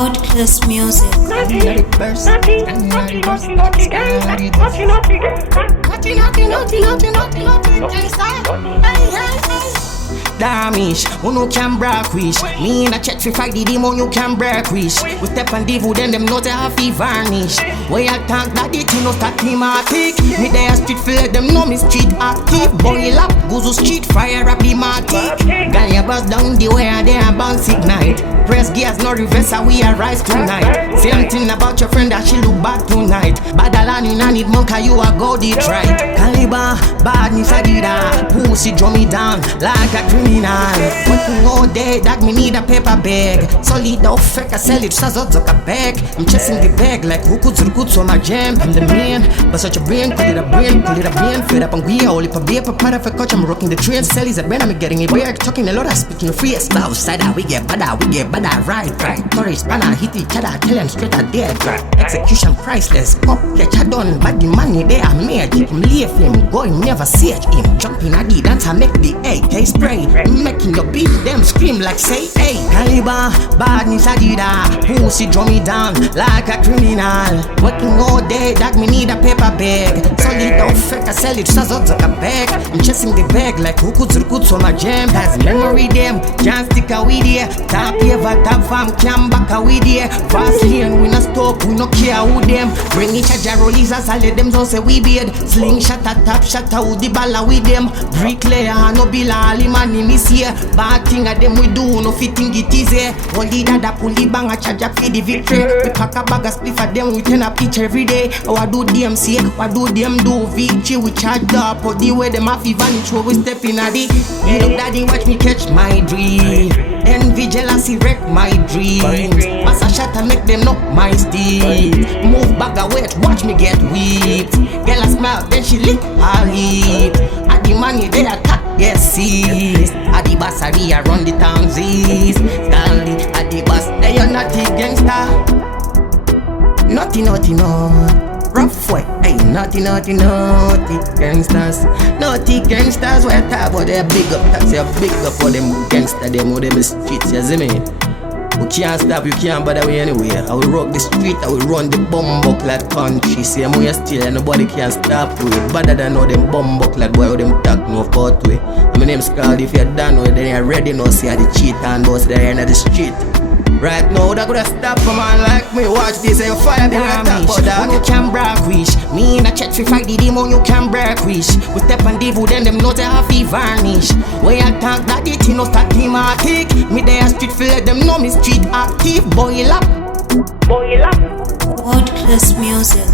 Podcast music. Damish, who no can break wish. Me in a chat for fight the demon, you can break wish. We step on devil, then them know they have to vanish. Where I tank that it no thematic. Me there street feel them know me street active. Boil up, goes to street fire up the matic. Ganya bust down the way and they are bounce ignite. Press gears, no reverse, we arise tonight. Same thing about your friend that she look bad tonight. Badalan you nah need monka, you a go it right. Caliber, badness I did that. Pussy draw me down like a criminal. Working all day, that me need a paper bag. Solid out fake, I sell it, shazot a bag. I'm chasing the bag like who could so my jam. I'm the man, but such a brain, call it a brain. Fed up and we all if a paper part of a coach, I'm rocking the train. Sell is a brand, I'm getting a bag. Talking a lot, I speaking a free style. Side we get bada, right. Tourist banner, hit each other, tell them straight a dead. Execution priceless, pop, catch a done, but the money they are made. Him leave him, going never see it. Him jumping at the dance, I make the egg taste spray. Making your beat, them scream like say, hey. Caliber, badness I did that. Pussy draw me down like a criminal. Working all day, that me need a paper bag. Solid out fake, I sell it, shazot a bag. I'm chasing the bag like who could so my jam. Has memory them, can't stick a weed here. Tap ever tap fam, can back a weed here. Fast lane, we no stop, we no care who them. Bring each other rollies as I let them so say we beard. Sling shot a tap shot a who the balla with them. Bricklayer, no bill all man in this year. Bad thing at them we do, no fitting it easy. Only that pulley bang a charge up for the victory. We pack a bag of split for them, we turn up each every day. What do them say, what do them do? Victory, we charge up, or the way them have to vanish where we step in at it. You look daddy, watch me catch my dream. Envy, jealousy wreck my dreams. Pass a shot and make them knock my steam. Move back away, watch me get whipped. Girl a smile, then she lick her lip. At the money they attack, yes sis. At the bassery I run the town z's. Stanley at the bus, they are naughty gangster. Naughty, rough way, hey, naughty gangsters. Naughty gangsters, where talk about they big up, that's your big up for them gangster, them or them streets, you see me? We can't stop, you can't bother me anywhere. I will rock the street, I will run the bumbuckler country. Same way still, and nobody can stop we. Better than all them bumbuckler boy, how them talk no part way. My name's called, if you're done with it, then you're ready now, see how the cheat and boss there in the street. Right now, that coulda stop a man like me. Watch this, you fire me right talk about that. You can break wish. Me in a chat for fight the demon, you can break wish. We step on devil, then them know they have to vanish. Where I talk that it no thematic. Me there street feel them know me street active. Boil up. Podcast music.